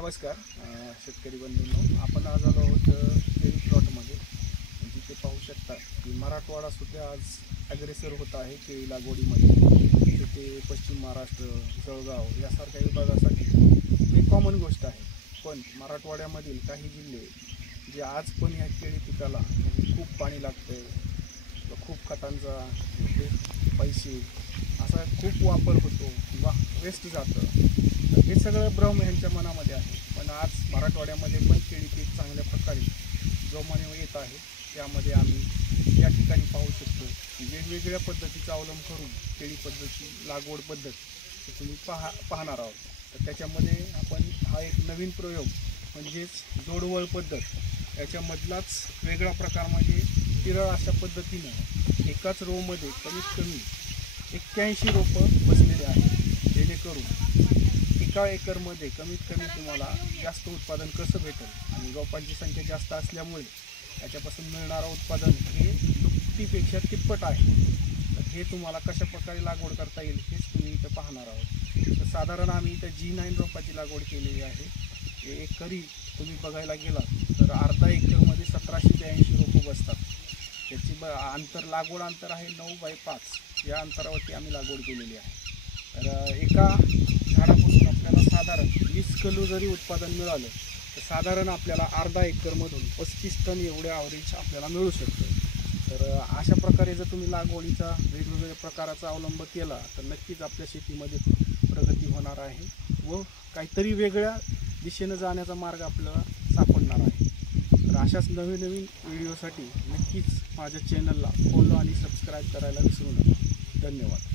नमस्कार शेतकरी बंधूंनो, आपण आज आलो आहोत केळी प्लॉटमध्ये. जिथे पाहू शकता की मराठवाडा सुद्धा आज ॲग्रेसर होत आहे केळी लागवडीमध्ये. तिथे पश्चिम महाराष्ट्र, जळगाव यासारख्या विभागासाठी हे कॉमन गोष्ट आहे. पण मराठवाड्यामधील काही जिल्हे जे आज पण ह्या केळी पिकाला म्हणजे खूप पाणी लागतं, खूप खतांचा पैसे असा खूप वापर होतो किंवा वेस्ट जातं, हे सगळं भ्रम यांच्या मनामध्ये आहे. पण आज मराठवाड्यामध्ये पण केळी पीक चांगल्या प्रकारे जोमाने येत आहे. त्यामध्ये आम्ही या ठिकाणी पाहू शकतो की वेगवेगळ्या पद्धतीचा अवलंब करून केळी पद्धती लागवड पद्धत हे तुम्ही पाहणार आहोत. तर त्याच्यामध्ये आपण हा एक नवीन प्रयोग म्हणजेच जोडवळ पद्धत याच्यामधलाच वेगळा प्रकार म्हणजे तिरळ अशा पद्धतीनं एकाच रोमध्ये कमीत कमी 81 रोपं बसलेले आहेत, जेणेकरून एका एकरमध्ये कमीत कमी तुम्हाला जास्त उत्पादन कसं भेटेल आणि रोपांची संख्या जास्त असल्यामुळे त्याच्यापासून मिळणारं उत्पादन हे दुपटीपेक्षा तिप्पट आहे. तर हे तुम्हाला कशा प्रकारे लागवड करता येईल हेच तुम्ही इथं पाहणार आहोत. तर साधारण आम्ही इथं G9 रोपाची लागवड केलेली आहे. हे एकरी तुम्ही बघायला गेलात तर अर्धा एकरमध्ये 1782 रोपं बसतात. त्याची अंतर लागवड अंतर आहे 9x5 या अंतरावरती आम्ही लागवड केलेली आहे. तर एका झाडापासून आपल्याला साधारण 20 किलो जरी उत्पादन मिळालं तर साधारण आपल्याला अर्धा एकरमधून 35 टन एवढे ॲव्हरेज आपल्याला मिळू शकतं. तर अशा प्रकारे जर तुम्ही लागवडीचा वेगवेगळ्या प्रकाराचा अवलंब केला तर नक्कीच आपल्या शेतीमध्ये प्रगती होणार आहे व काहीतरी वेगळ्या दिशेनं जाण्याचा मार्ग आपल्याला सापडणार आहे. तर अशाच नवीन नवीन व्हिडिओसाठी नक्कीच माझ्या चॅनलला फॉलो आणि सबस्क्राईब करायला विसरू नका. धन्यवाद.